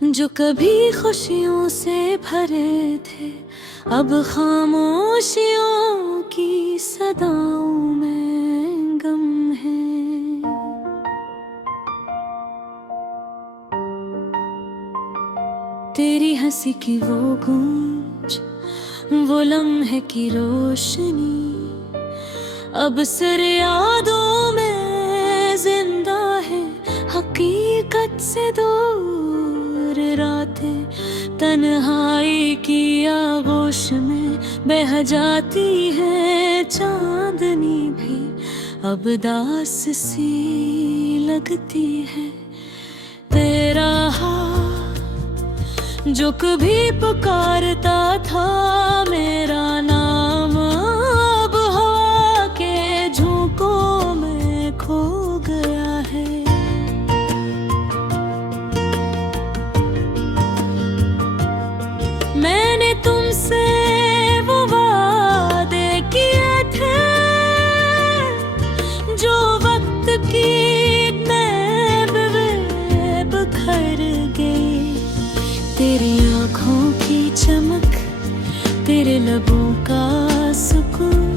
जो कभी खुशियों से भरे थे, अब खामोशियों की सदाओं में गम है। तेरी हंसी की वो गूंज, वो लम्हे की रोशनी, अब सिर यादों में जिंदा है। हकीकत से दूर रातें तन्हाई की आगोश में बह जाती है। चांदनी भी अब दास सी लगती है। तेरा हाथ जो कभी पुकारता था मेरा नाम, अब हवा के झोंकों में खो गया है। मैंने तुमसे वो वादे किए थे जो वक्त की नैब में बिखर गए। तेरी आँखों की चमक, तेरे लबों का सुकून,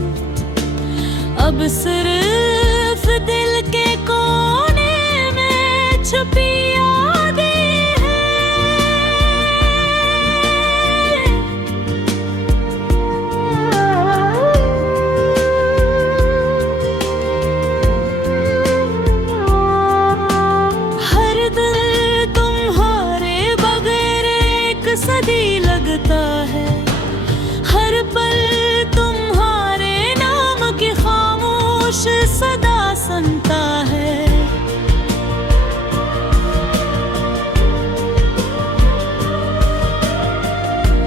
अब सिर्फ दिल के कोने में छुपी यादें हैं। हर दिल तुम्हारे बगैर एक सदी लगता है। हर पल तुम्हारे नाम की खामोश सदा सुनता है।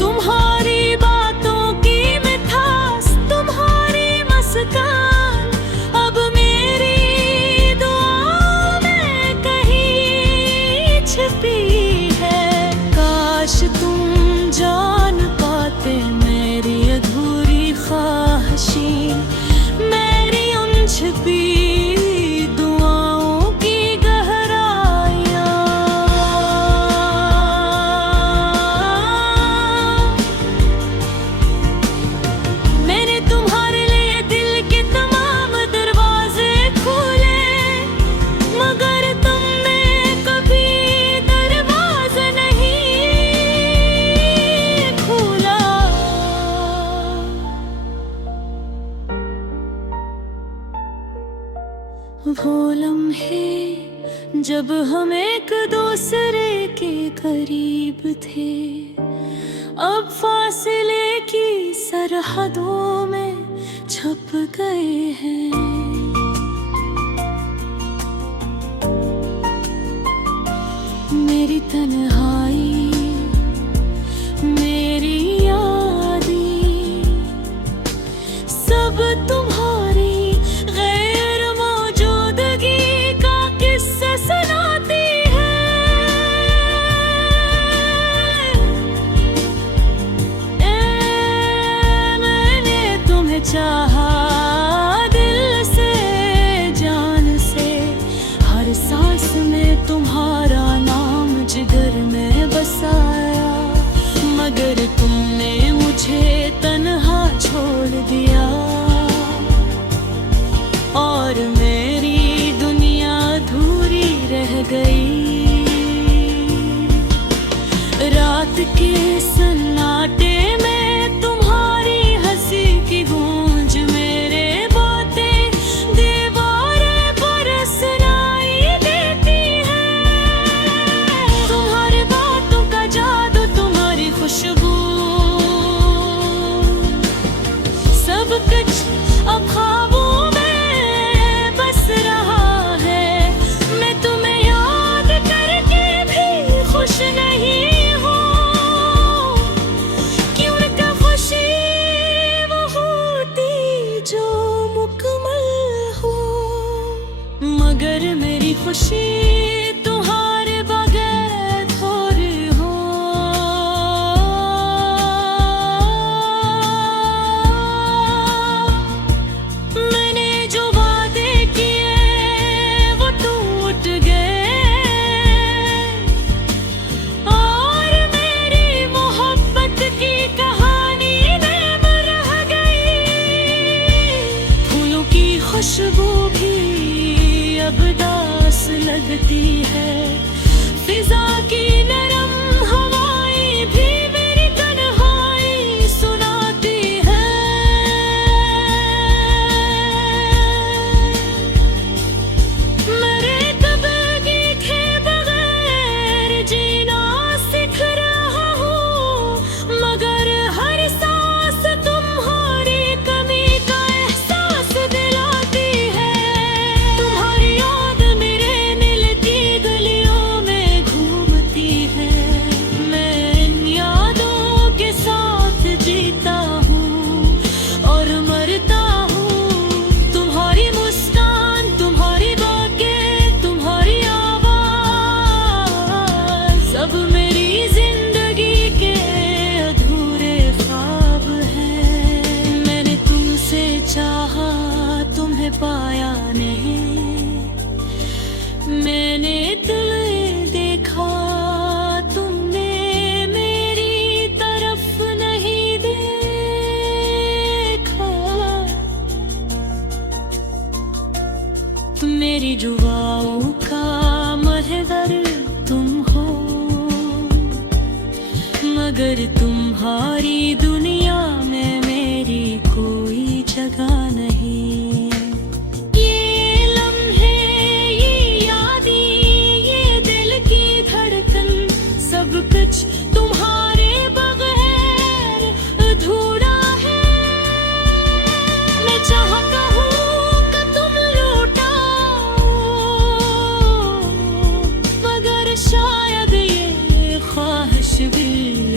तुम्हारी बातों की मिठास, तुम्हारी मुस्कान, अब मेरी दुआ में कहीं छिपी है। काश तुम जान पाते मेरी अधूरी ख्वाहिशें, मेरी उन छिपी दुआओं की गहराइयाँ। मैंने तुम्हारे लिए दिल के तमाम दरवाजे खोले, मगर तुमने कभी दरवाजा नहीं खोला। वो लम्हे जब हम एक दूसरे के करीब थे, अब फासले की सरहदों में छुप गए हैं। मेरी तन्हाई, मेरी यादें, सब तुम्हारी गैर मौजूदगी का किस्सा सुनाती है। मैंने तुम्हें चाहा दिल से, जान से, हर सांस में तुम्हारा नाम जिगर में मगर तुम्हारी दुनिया में मेरी कोई जगह नहीं। ये लम्हे, ये यादें, ये दिल की धड़कन, सब कुछ तुम्हारे बगैर अधूरा है। मैं चाहता हूँ कि तुम लौटाओ, मगर शायद ये ख्वाहिश भी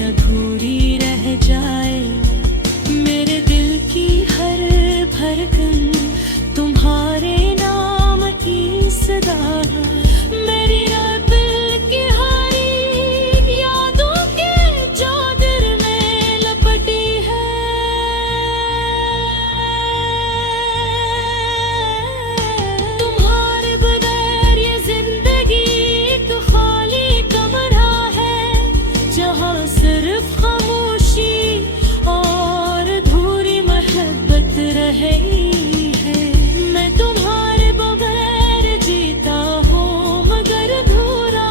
अधूरी रह जाए। मेरे दिल की हर धड़कन तुम्हारे नाम की सदा, मेरी दिल की हरी यादों के चादर में लपटी है। तुम्हारे बगैर ये जिंदगी एक खाली कमरा है, जहाँ सिर्फ खामोशी और अधूरी मोहब्बत रही है। मैं तुम्हारे बगैर जीता हूँ मगर अधूरा।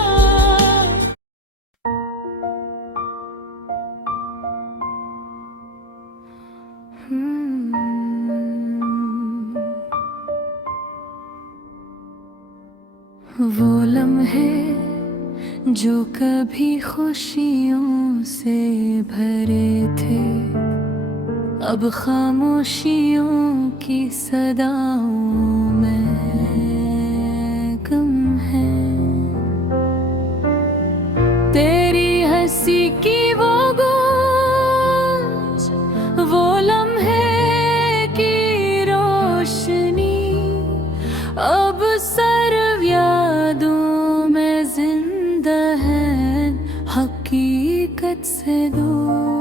वो लम्हे जो कभी खुशियों से भरे थे, अब खामोशियों की सदाओं में कम है। तेरी हंसी की वो गूंज, वो लम्हे की रोशनी, अब सर्व यादों में जिंदा है, हकीकत से दूर।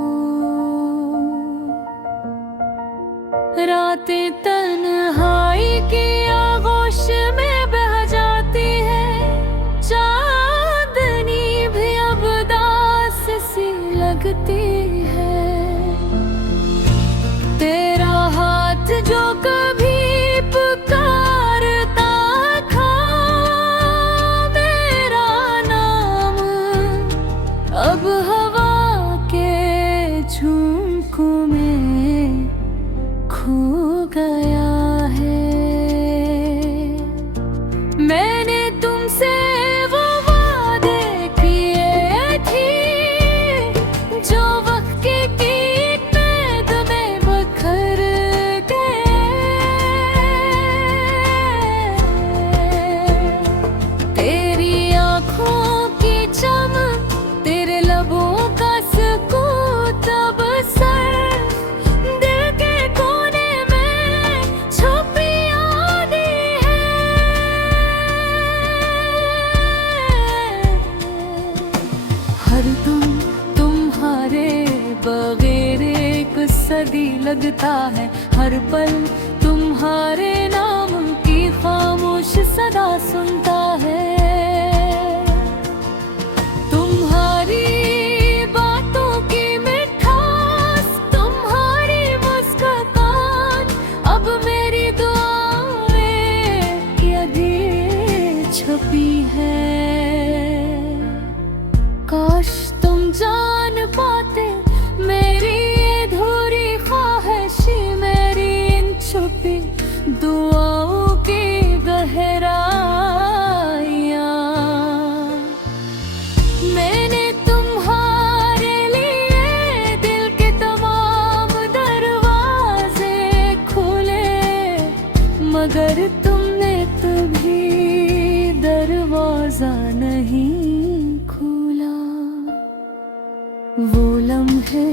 रातें तन्हाई की आगोश में बह जाती है, चांदनी भी अब दास सी लगती है। तेरा हाथ जो कभी पुकारता था, मेरा नाम अब हवा के झुमकों में खो गया है। मैंने तुमसे वो वादे किए थे, जो वक्त की कीमत में बखर गए। तेरी आँखों की चमक, तेरे लबों का सुकून, तब सर दिल के कोने में छुपी यादें हैं। हर तुम तुम्हारे बगैर एक सदी लगता है, हर पल तुम्हारे नाम की खामोश सदा सुनता है। तुम्हारी बातों की मिठास, तुम्हारी मुस्कान, अब मेरी दुआओं में यदि छपी है। काश तुम जान पाते मेरी अधूरी ख्वाहिश, मेरी इन छुपी दुआओं की गहराइयाँ। मैंने तुम्हारे लिए दिल के तमाम दरवाजे खोले, मगर तुमने कभी दरवाजा नहीं खोला। वो लम्हे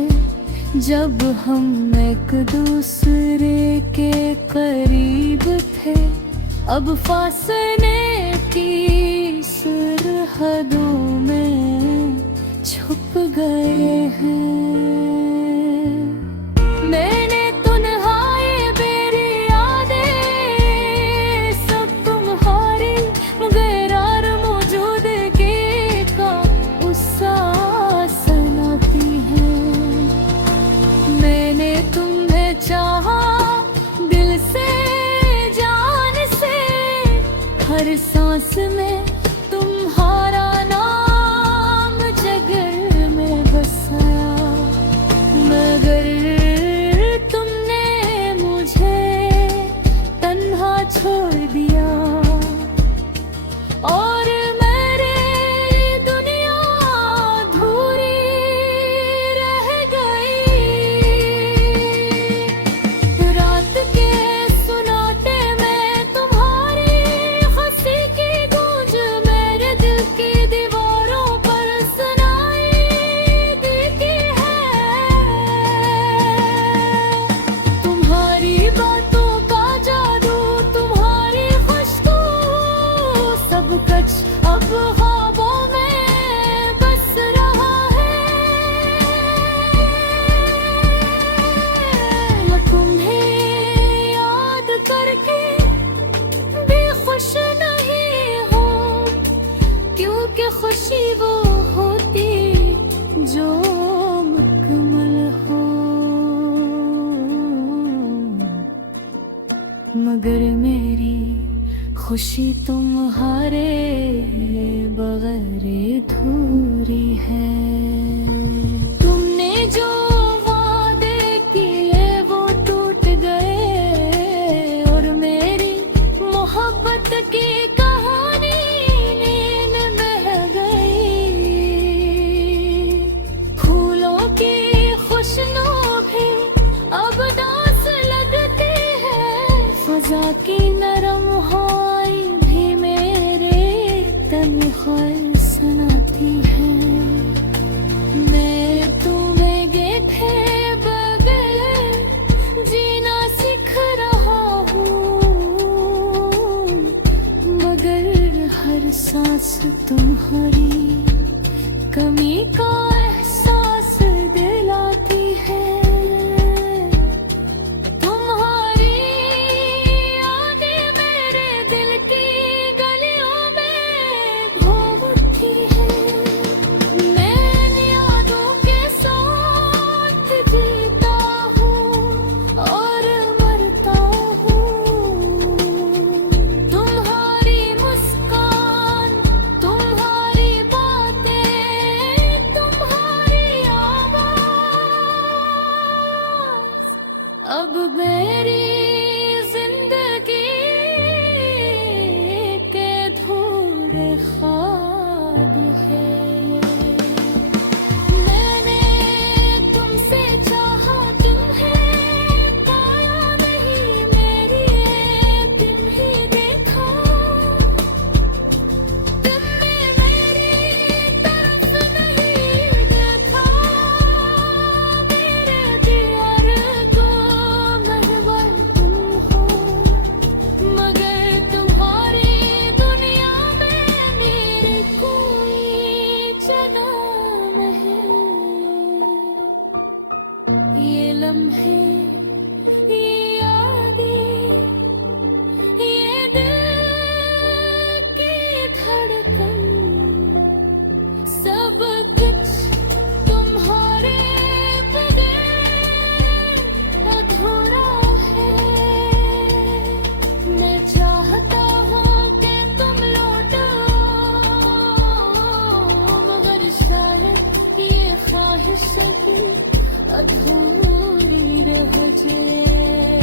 जब हम एक दूसरे के करीब थे, अब फासले की सरहदों में छुप गए हैं। मैंने तन्हाई मेरी यादें, सब तुम्हारी गैरार मौजूदगी का उत्साह सनाती है। मैंने तुम्हें चाहा दिल से, जान से, हर सांस में तुम्हारा नाम जगर में बसाया। खुशी तुम्हारे बगैर अधूरी है। तुमने जो वादे किए वो टूट गए और मेरी मोहब्बत की कहानी नींद बह गई। फूलों की खुशबू भी अब दास लगती है, फजा की नरम हवाएं भी मेरे तन ख्वाहिश सुनाती है। मैं तुम्हें गेथे बगैर जीना सीख रहा हूँ, मगर हर सांस तुम्हारी कमी का एहसास दिलाती है। तुम्हारी यादें मेरे दिल की गलियों में घूम उठी है। मैं इन यादों के साथ जीता हूँ और मरता हूँ। तुम्हारी मुस्कान, तुम्हारी बातें, तुम्हारी आवाज़ अब मेरी जिंदगी के अधूरे ख्वाब है। मैंने तुमसे चाहा, तुम्हें पाया नहीं, मेरी एक दिन ही देखा। तुमने मेरी तरफ नहीं देखा, मेरे दियर को महवर तुम हो, मगर तुम्हारी दुनिया में मेरे कोई जगह नहीं। ये लम्हे, ये यादें, ये दिल की धड़कन, सब कुछ तुम्हारे बगैर अधूरा है। मैं चाहता हूँ कि तुम लौटो, मगर शायद ये ख्वाहिश दिल अधूरी रह जाए।